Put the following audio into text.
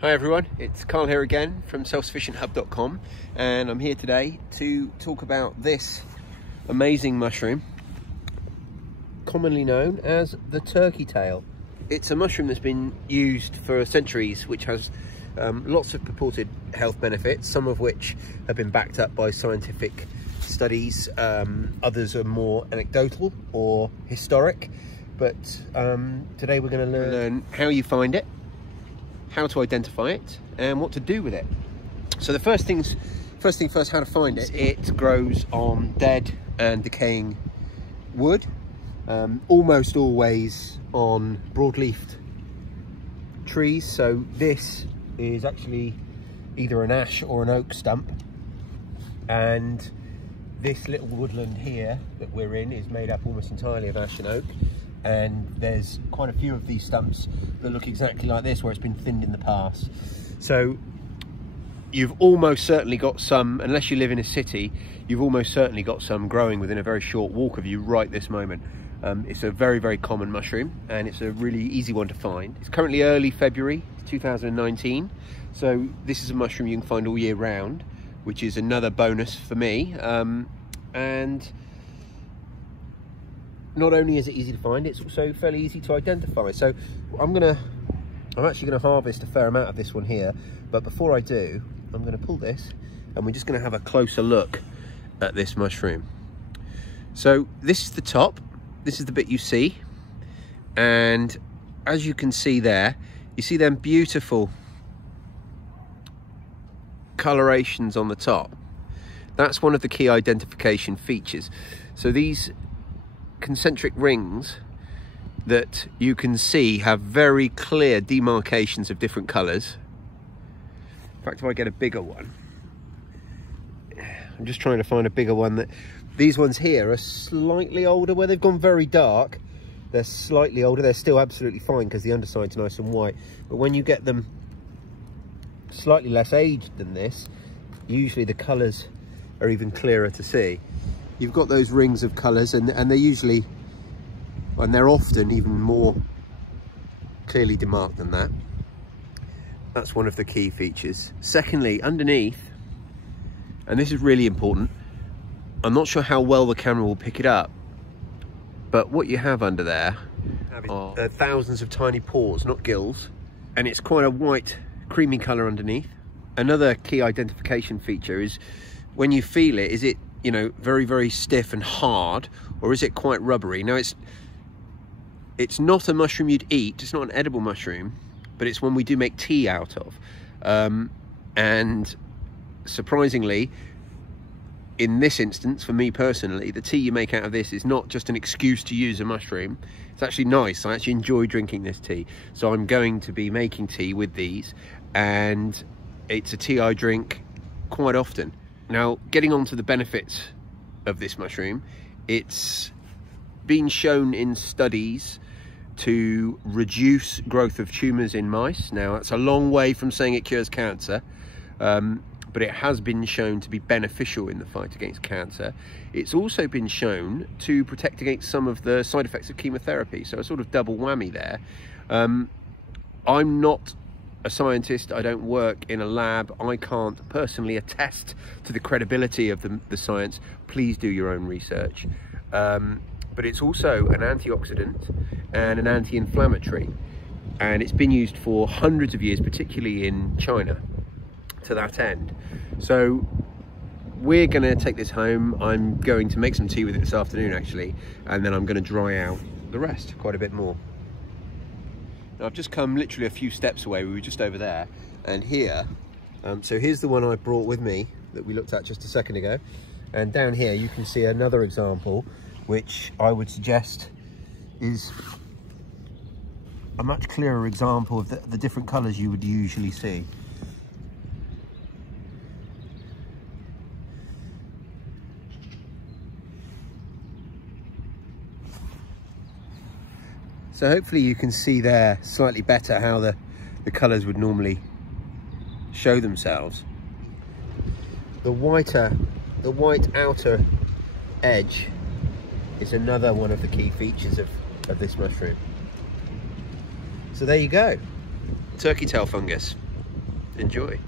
Hi everyone, it's Carl here again from selfsufficienthub.com, and I'm here today to talk about this amazing mushroom, commonly known as the turkey tail. It's a mushroom that's been used for centuries, which has lots of purported health benefits, some of which have been backed up by scientific studies. Others are more anecdotal or historic, but today we're going to learn how you find it, how to identify it, and what to do with it. So the first thing first, how to find it. It grows on dead and decaying wood, almost always on broadleafed trees. So this is actually either an ash or an oak stump, and this little woodland here that we're in is made up almost entirely of ash and oak. And there's quite a few of these stumps that look exactly like this, where it's been thinned in the past. So you've almost certainly got some, unless you live in a city, you've almost certainly got some growing within a very short walk of you right this moment. It's a very, very common mushroom, and it's a really easy one to find. It's currently early February 2019, so this is a mushroom you can find all year round, which is another bonus for me. And not only is it easy to find, it's also fairly easy to identify. So I'm actually gonna harvest a fair amount of this one here, but before I do, I'm gonna pull this and we're just gonna have a closer look at this mushroom. So this is the top, this is the bit you see, and as you can see there, you see them beautiful colorations on the top. That's one of the key identification features. So these concentric rings that you can see have very clear demarcations of different colours. In fact, if I get a bigger one, I'm just trying to find a bigger one. That these ones here are slightly older, where they've gone very dark. They're slightly older. They're still absolutely fine because the underside's nice and white. But when you get them slightly less aged than this, usually the colours are even clearer to see. You've got those rings of colours, and they're usually, and they're often even more clearly demarked than that. That's one of the key features. Secondly, underneath, and this is really important, I'm not sure how well the camera will pick it up, but what you have under there are thousands of tiny pores, not gills, and it's quite a white, creamy colour underneath. Another key identification feature is when you feel it, is it, you know, very, very stiff and hard, or is it quite rubbery? Now, it's not a mushroom you'd eat, it's not an edible mushroom, but it's one we do make tea out of. And surprisingly, in this instance, for me personally, the tea you make out of this is not just an excuse to use a mushroom. It's actually nice. I actually enjoy drinking this tea. So I'm going to be making tea with these, and it's a tea I drink quite often. Now, getting on to the benefits of this mushroom, it's been shown in studies to reduce growth of tumours in mice. Now, that's a long way from saying it cures cancer, but it has been shown to be beneficial in the fight against cancer. It's also been shown to protect against some of the side effects of chemotherapy, so a sort of double whammy there. I'm not a scientist, I don't work in a lab, I can't personally attest to the credibility of the science. Please do your own research. But it's also an antioxidant and an anti-inflammatory, and it's been used for hundreds of years, particularly in China, to that end. So we're going to take this home. I'm going to make some tea with it this afternoon actually, and then I'm going to dry out the rest quite a bit more. Now, I've just come literally a few steps away. We were just over there, and here, so here's the one I brought with me that we looked at just a second ago, and down here you can see another example, which I would suggest is a much clearer example of the different colours you would usually see. So hopefully you can see there slightly better how the colours would normally show themselves. The white outer edge is another one of the key features of this mushroom. So there you go, turkey tail fungus. Enjoy.